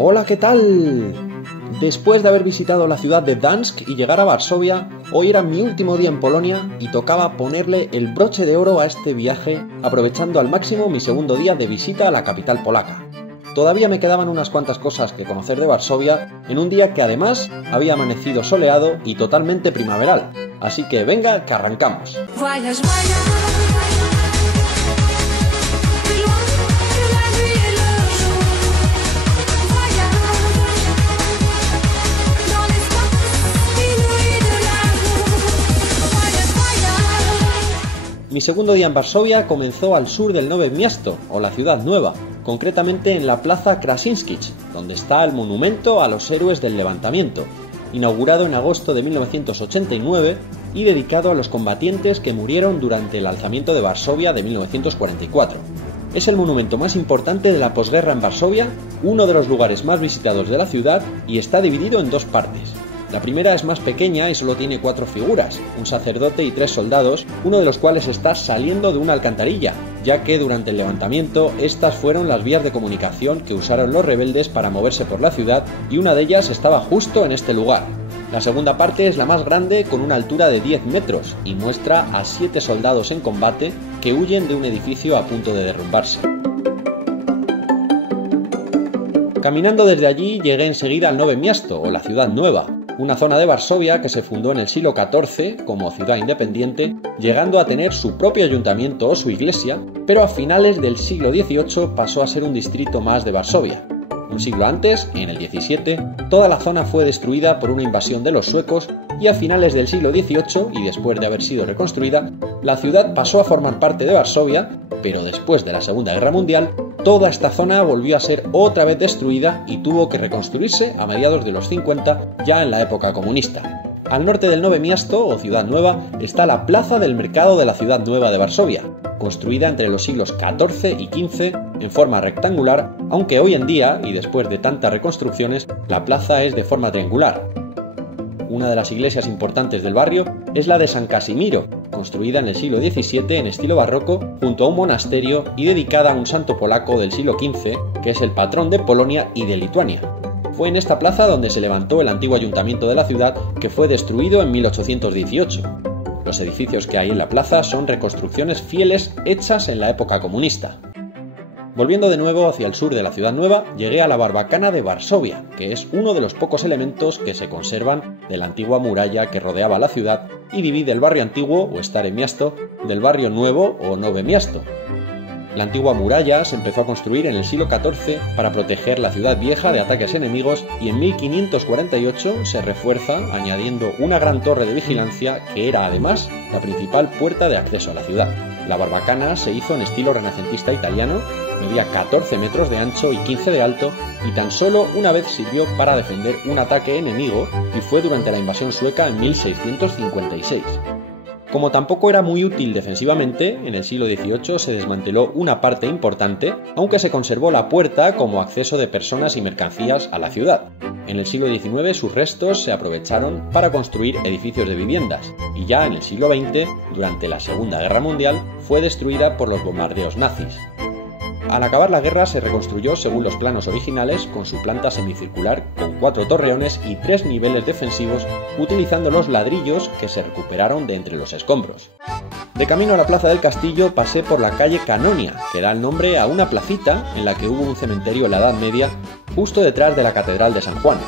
Hola, ¿qué tal? Después de haber visitado la ciudad de Gdańsk y llegar a Varsovia, hoy era mi último día en Polonia y tocaba ponerle el broche de oro a este viaje, aprovechando al máximo mi segundo día de visita a la capital polaca. Todavía me quedaban unas cuantas cosas que conocer de Varsovia en un día que además había amanecido soleado y totalmente primaveral. Así que venga, que arrancamos. Mi segundo día en Varsovia comenzó al sur del Nowe Miasto, o la ciudad nueva, concretamente en la plaza Krasińskich, donde está el monumento a los héroes del levantamiento, inaugurado en agosto de 1989 y dedicado a los combatientes que murieron durante el alzamiento de Varsovia de 1944. Es el monumento más importante de la posguerra en Varsovia, uno de los lugares más visitados de la ciudad y está dividido en dos partes. La primera es más pequeña y solo tiene 4 figuras, un sacerdote y 3 soldados, uno de los cuales está saliendo de una alcantarilla, ya que durante el levantamiento estas fueron las vías de comunicación que usaron los rebeldes para moverse por la ciudad y una de ellas estaba justo en este lugar. La segunda parte es la más grande con una altura de 10 metros y muestra a 7 soldados en combate que huyen de un edificio a punto de derrumbarse. Caminando desde allí llegué enseguida al Nowe Miasto, o la ciudad nueva, una zona de Varsovia que se fundó en el siglo XIV como ciudad independiente, llegando a tener su propio ayuntamiento o su iglesia, pero a finales del siglo XVIII pasó a ser un distrito más de Varsovia. Un siglo antes, en el XVII, toda la zona fue destruida por una invasión de los suecos y a finales del siglo XVIII, y después de haber sido reconstruida, la ciudad pasó a formar parte de Varsovia, pero después de la Segunda Guerra Mundial, toda esta zona volvió a ser otra vez destruida y tuvo que reconstruirse a mediados de los 50, ya en la época comunista. Al norte del Nowe Miasto, o Ciudad Nueva, está la Plaza del Mercado de la Ciudad Nueva de Varsovia, construida entre los siglos XIV y XV en forma rectangular, aunque hoy en día, y después de tantas reconstrucciones, la plaza es de forma triangular. Una de las iglesias importantes del barrio es la de San Casimiro, construida en el siglo XVII en estilo barroco junto a un monasterio y dedicada a un santo polaco del siglo XV, que es el patrón de Polonia y de Lituania. Fue en esta plaza donde se levantó el antiguo ayuntamiento de la ciudad, que fue destruido en 1818. Los edificios que hay en la plaza son reconstrucciones fieles hechas en la época comunista. Volviendo de nuevo hacia el sur de la ciudad nueva, llegué a la barbacana de Varsovia, que es uno de los pocos elementos que se conservan de la antigua muralla que rodeaba la ciudad y divide el barrio antiguo, o Stare Miasto, del barrio nuevo, o Nowe Miasto. La antigua muralla se empezó a construir en el siglo XIV para proteger la ciudad vieja de ataques enemigos y en 1548 se refuerza añadiendo una gran torre de vigilancia que era además la principal puerta de acceso a la ciudad. La barbacana se hizo en estilo renacentista italiano, medía 14 metros de ancho y 15 de alto y tan solo una vez sirvió para defender un ataque enemigo y fue durante la invasión sueca en 1656. Como tampoco era muy útil defensivamente, en el siglo XVIII se desmanteló una parte importante, aunque se conservó la puerta como acceso de personas y mercancías a la ciudad. En el siglo XIX sus restos se aprovecharon para construir edificios de viviendas, y ya en el siglo XX, durante la Segunda Guerra Mundial, fue destruida por los bombardeos nazis. Al acabar la guerra se reconstruyó según los planos originales con su planta semicircular con 4 torreones y 3 niveles defensivos utilizando los ladrillos que se recuperaron de entre los escombros. De camino a la plaza del castillo pasé por la calle Canonia, que da el nombre a una placita en la que hubo un cementerio en la Edad Media justo detrás de la Catedral de San Juan.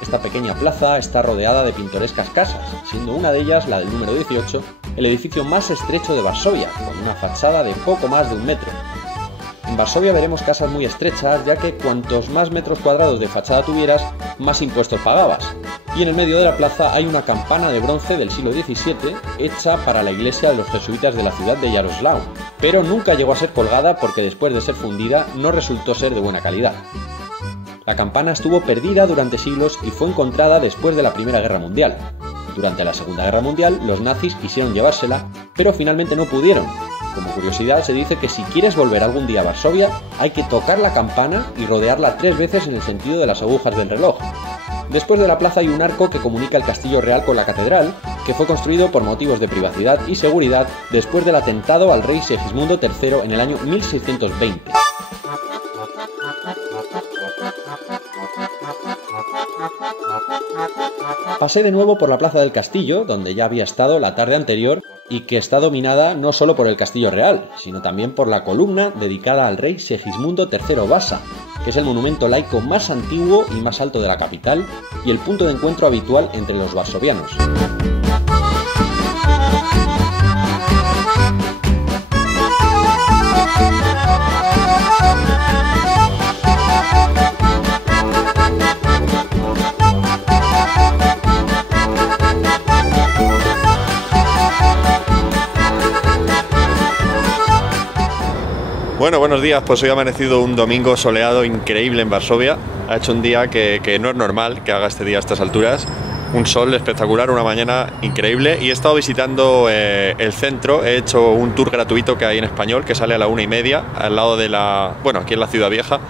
Esta pequeña plaza está rodeada de pintorescas casas, siendo una de ellas, la del número 18, el edificio más estrecho de Varsovia, con una fachada de poco más de 1 metro. En Varsovia veremos casas muy estrechas, ya que cuantos más metros cuadrados de fachada tuvieras, más impuestos pagabas. Y en el medio de la plaza hay una campana de bronce del siglo XVII, hecha para la iglesia de los jesuitas de la ciudad de Yaroslav, pero nunca llegó a ser colgada porque después de ser fundida no resultó ser de buena calidad. La campana estuvo perdida durante siglos y fue encontrada después de la Primera Guerra Mundial. Durante la Segunda Guerra Mundial los nazis quisieron llevársela, pero finalmente no pudieron. Como curiosidad se dice que si quieres volver algún día a Varsovia hay que tocar la campana y rodearla 3 veces en el sentido de las agujas del reloj. Después de la plaza hay un arco que comunica el castillo real con la catedral, que fue construido por motivos de privacidad y seguridad después del atentado al rey Segismundo III en el año 1620. Pasé de nuevo por la plaza del castillo, donde ya había estado la tarde anterior y que está dominada no solo por el castillo real, sino también por la columna dedicada al rey Segismundo III Vasa, que es el monumento laico más antiguo y más alto de la capital y el punto de encuentro habitual entre los varsovianos. Bueno, buenos días, pues hoy ha amanecido un domingo soleado increíble en Varsovia. Ha hecho un día que no es normal que haga este día a estas alturas. Un sol espectacular, una mañana increíble, y he estado visitando el centro. He hecho un tour gratuito que hay en español que sale a la 1:30 al lado de bueno, aquí en la Ciudad Vieja,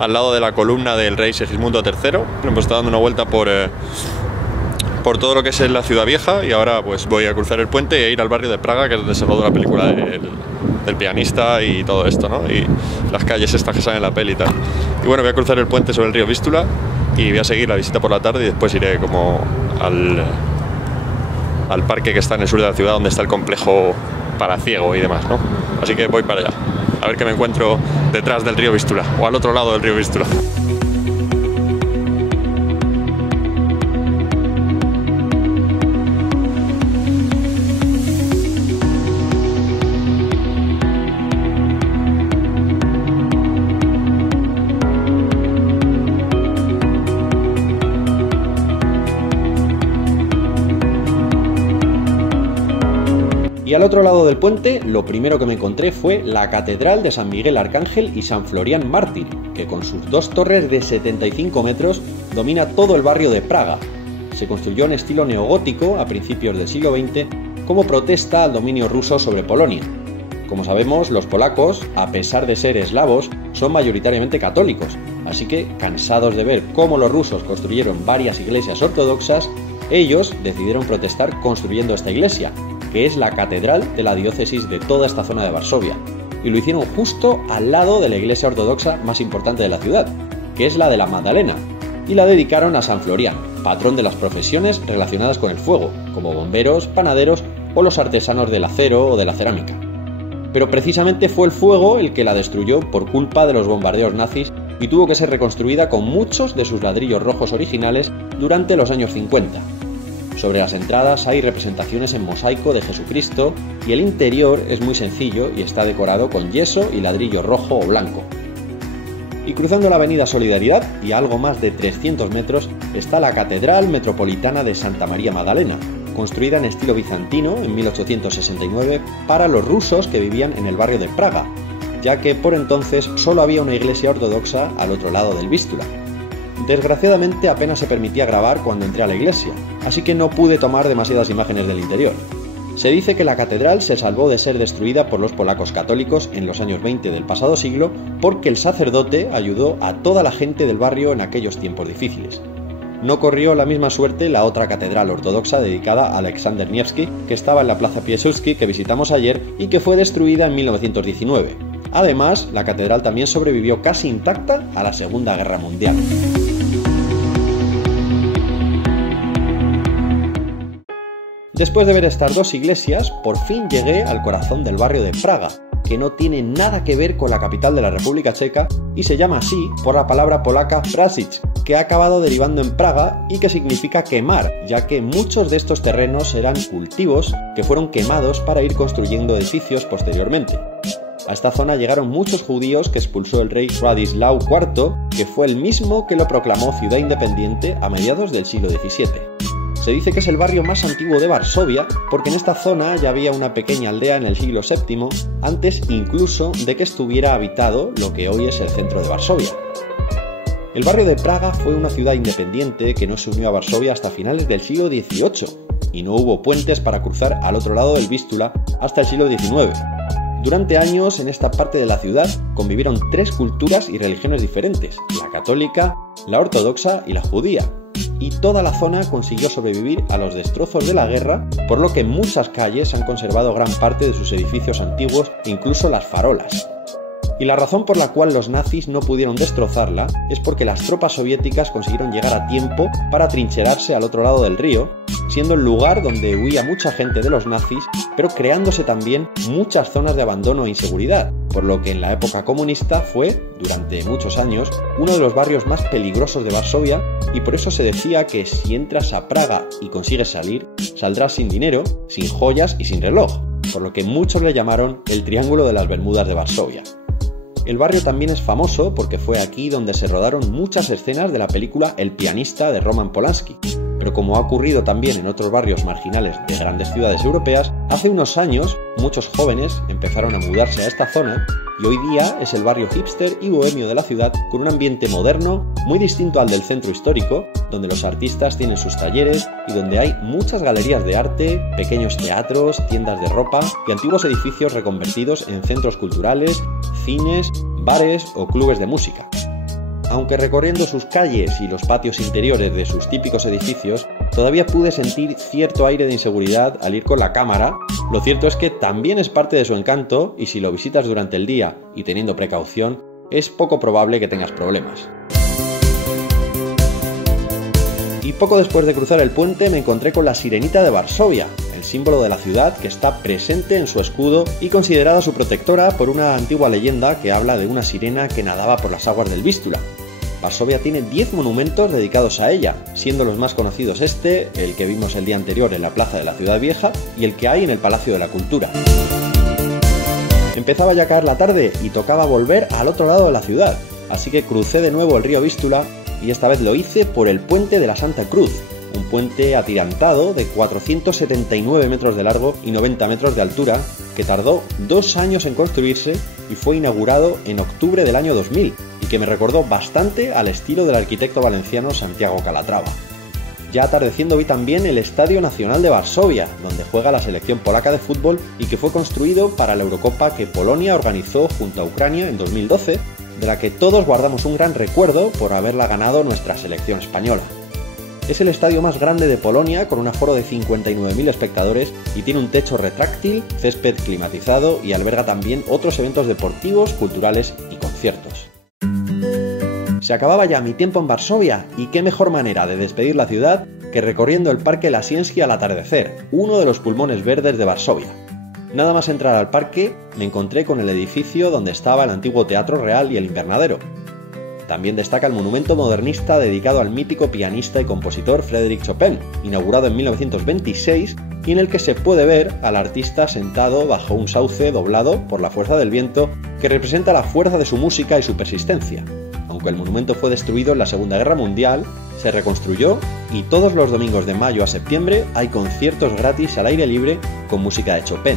al lado de la columna del rey Segismundo III. Hemos estado dando una vuelta por por todo lo que es la Ciudad Vieja, y ahora pues voy a cruzar el puente e ir al barrio de Praga, que es donde se rodó la película del pianista y todo esto, ¿no? Y las calles estas que salen en la peli y tal. Y bueno, voy a cruzar el puente sobre el río Vístula y voy a seguir la visita por la tarde, y después iré como al parque que está en el sur de la ciudad, donde está el complejo para ciego y demás, ¿no? Así que voy para allá, a ver qué me encuentro detrás del río Vístula, o al otro lado del río Vístula. Y al otro lado del puente, lo primero que me encontré fue la Catedral de San Miguel Arcángel y San Florián Mártir, que con sus dos torres de 75 metros domina todo el barrio de Praga. Se construyó en estilo neogótico a principios del siglo XX como protesta al dominio ruso sobre Polonia. Como sabemos, los polacos, a pesar de ser eslavos, son mayoritariamente católicos, así que, cansados de ver cómo los rusos construyeron varias iglesias ortodoxas, ellos decidieron protestar construyendo esta iglesia, que es la catedral de la diócesis de toda esta zona de Varsovia, y lo hicieron justo al lado de la iglesia ortodoxa más importante de la ciudad, que es la de la Magdalena, y la dedicaron a San Florián, patrón de las profesiones relacionadas con el fuego, como bomberos, panaderos o los artesanos del acero o de la cerámica. Pero precisamente fue el fuego el que la destruyó por culpa de los bombardeos nazis, y tuvo que ser reconstruida con muchos de sus ladrillos rojos originales durante los años 50. Sobre las entradas hay representaciones en mosaico de Jesucristo, y el interior es muy sencillo y está decorado con yeso y ladrillo rojo o blanco. Y cruzando la avenida Solidaridad y a algo más de 300 metros está la Catedral Metropolitana de Santa María Magdalena, construida en estilo bizantino en 1869 para los rusos que vivían en el barrio de Praga, ya que por entonces solo había una iglesia ortodoxa al otro lado del Vístula. Desgraciadamente apenas se permitía grabar cuando entré a la iglesia, así que no pude tomar demasiadas imágenes del interior. Se dice que la catedral se salvó de ser destruida por los polacos católicos en los años 20 del pasado siglo porque el sacerdote ayudó a toda la gente del barrio en aquellos tiempos difíciles. No corrió la misma suerte la otra catedral ortodoxa dedicada a Alexander Nevsky, que estaba en la Plaza Piłsudski, que visitamos ayer y que fue destruida en 1919. Además, la catedral también sobrevivió casi intacta a la Segunda Guerra Mundial. Después de ver estas dos iglesias, por fin llegué al corazón del barrio de Praga, que no tiene nada que ver con la capital de la República Checa y se llama así por la palabra polaca Pražice, que ha acabado derivando en Praga y que significa quemar, ya que muchos de estos terrenos eran cultivos que fueron quemados para ir construyendo edificios posteriormente. A esta zona llegaron muchos judíos que expulsó el rey Radislav IV, que fue el mismo que lo proclamó ciudad independiente a mediados del siglo XVII. Se dice que es el barrio más antiguo de Varsovia porque en esta zona ya había una pequeña aldea en el siglo VII, antes incluso de que estuviera habitado lo que hoy es el centro de Varsovia. El barrio de Praga fue una ciudad independiente que no se unió a Varsovia hasta finales del siglo XVIII, y no hubo puentes para cruzar al otro lado del Vístula hasta el siglo XIX. Durante años en esta parte de la ciudad convivieron tres culturas y religiones diferentes, la católica, la ortodoxa y la judía, y toda la zona consiguió sobrevivir a los destrozos de la guerra, por lo que muchas calles han conservado gran parte de sus edificios antiguos, incluso las farolas. Y la razón por la cual los nazis no pudieron destrozarla es porque las tropas soviéticas consiguieron llegar a tiempo para trincherarse al otro lado del río, siendo el lugar donde huía mucha gente de los nazis, pero creándose también muchas zonas de abandono e inseguridad, por lo que en la época comunista fue, durante muchos años, uno de los barrios más peligrosos de Varsovia, y por eso se decía que si entras a Praga y consigues salir, saldrás sin dinero, sin joyas y sin reloj, por lo que muchos le llamaron el Triángulo de las Bermudas de Varsovia. El barrio también es famoso porque fue aquí donde se rodaron muchas escenas de la película El pianista de Roman Polanski. Pero como ha ocurrido también en otros barrios marginales de grandes ciudades europeas, hace unos años muchos jóvenes empezaron a mudarse a esta zona y hoy día es el barrio hipster y bohemio de la ciudad con un ambiente moderno muy distinto al del centro histórico, donde los artistas tienen sus talleres y donde hay muchas galerías de arte, pequeños teatros, tiendas de ropa y antiguos edificios reconvertidos en centros culturales, cines, bares o clubes de música. Aunque recorriendo sus calles y los patios interiores de sus típicos edificios, todavía pude sentir cierto aire de inseguridad al ir con la cámara, lo cierto es que también es parte de su encanto y si lo visitas durante el día y teniendo precaución, es poco probable que tengas problemas. Y poco después de cruzar el puente me encontré con la Sirenita de Varsovia, el símbolo de la ciudad que está presente en su escudo y considerada su protectora por una antigua leyenda que habla de una sirena que nadaba por las aguas del Vístula. Varsovia tiene 10 monumentos dedicados a ella, siendo los más conocidos el que vimos el día anterior en la Plaza de la Ciudad Vieja y el que hay en el Palacio de la Cultura. Empezaba ya a caer la tarde y tocaba volver al otro lado de la ciudad, así que crucé de nuevo el río Vístula y esta vez lo hice por el Puente de la Santa Cruz, un puente atirantado de 479 metros de largo y 90 metros de altura, que tardó 2 años en construirse y fue inaugurado en octubre del año 2000, y que me recordó bastante al estilo del arquitecto valenciano Santiago Calatrava. Ya atardeciendo vi también el Estadio Nacional de Varsovia, donde juega la selección polaca de fútbol y que fue construido para la Eurocopa que Polonia organizó junto a Ucrania en 2012, de la que todos guardamos un gran recuerdo por haberla ganado nuestra selección española. Es el estadio más grande de Polonia con un aforo de 59.000 espectadores y tiene un techo retráctil, césped climatizado y alberga también otros eventos deportivos, culturales y conciertos. Se acababa ya mi tiempo en Varsovia y qué mejor manera de despedir la ciudad que recorriendo el Parque Lasienski al atardecer, uno de los pulmones verdes de Varsovia. Nada más entrar al parque me encontré con el edificio donde estaba el antiguo Teatro Real y el invernadero. También destaca el monumento modernista dedicado al mítico pianista y compositor Frédéric Chopin, inaugurado en 1926 y en el que se puede ver al artista sentado bajo un sauce doblado por la fuerza del viento que representa la fuerza de su música y su persistencia. Aunque el monumento fue destruido en la Segunda Guerra Mundial, se reconstruyó y todos los domingos de mayo a septiembre hay conciertos gratis al aire libre con música de Chopin.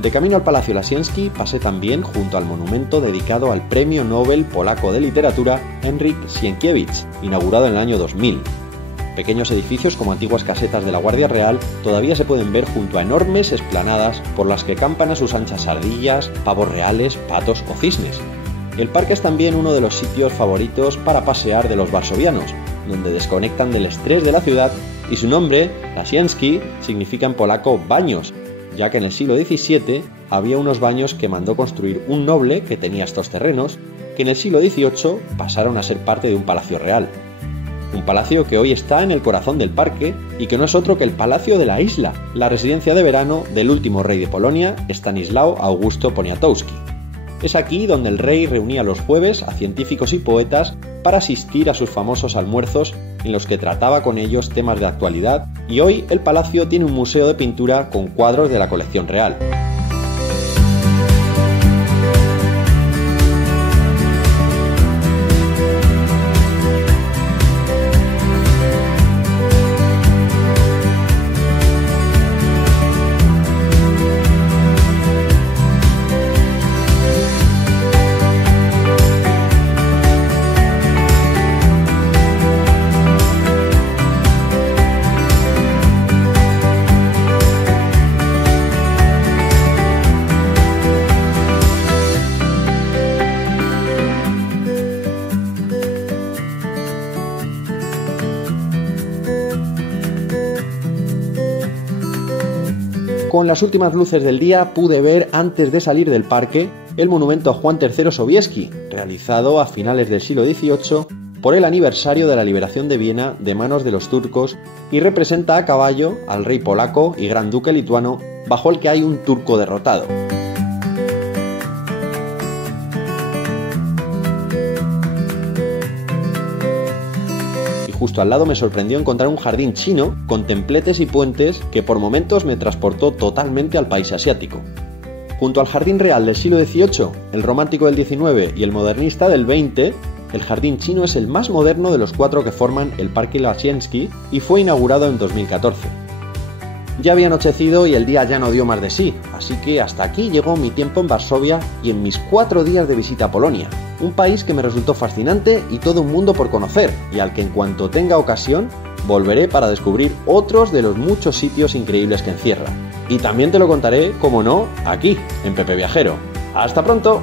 De camino al Palacio Lasienski pasé también junto al monumento dedicado al Premio Nobel polaco de literatura Henryk Sienkiewicz, inaugurado en el año 2000. Pequeños edificios como antiguas casetas de la Guardia Real todavía se pueden ver junto a enormes explanadas por las que campan a sus anchas ardillas, pavos reales, patos o cisnes. El parque es también uno de los sitios favoritos para pasear de los varsovianos, donde desconectan del estrés de la ciudad y su nombre, Lasienski, significa en polaco baños, ya que en el siglo XVII había unos baños que mandó construir un noble que tenía estos terrenos, que en el siglo XVIII pasaron a ser parte de un palacio real. Un palacio que hoy está en el corazón del parque y que no es otro que el Palacio de la Isla, la residencia de verano del último rey de Polonia, Stanislao Augusto Poniatowski. Es aquí donde el rey reunía los jueves a científicos y poetas para asistir a sus famosos almuerzos en los que trataba con ellos temas de actualidad y hoy el palacio tiene un museo de pintura con cuadros de la colección real. Con las últimas luces del día pude ver antes de salir del parque el monumento a Juan III Sobieski, realizado a finales del siglo XVIII por el aniversario de la liberación de Viena de manos de los turcos y representa a caballo al rey polaco y gran duque lituano bajo el que hay un turco derrotado. Justo al lado me sorprendió encontrar un jardín chino con templetes y puentes que por momentos me transportó totalmente al país asiático. Junto al jardín real del siglo XVIII, el romántico del XIX y el modernista del XX, el jardín chino es el más moderno de los 4 que forman el Parque Lasiensky y fue inaugurado en 2014. Ya había anochecido y el día ya no dio más de sí, así que hasta aquí llegó mi tiempo en Varsovia y en mis 4 días de visita a Polonia, un país que me resultó fascinante y todo un mundo por conocer, y al que en cuanto tenga ocasión volveré para descubrir otros de los muchos sitios increíbles que encierra. Y también te lo contaré, como no, aquí, en Pepe Viajero. ¡Hasta pronto!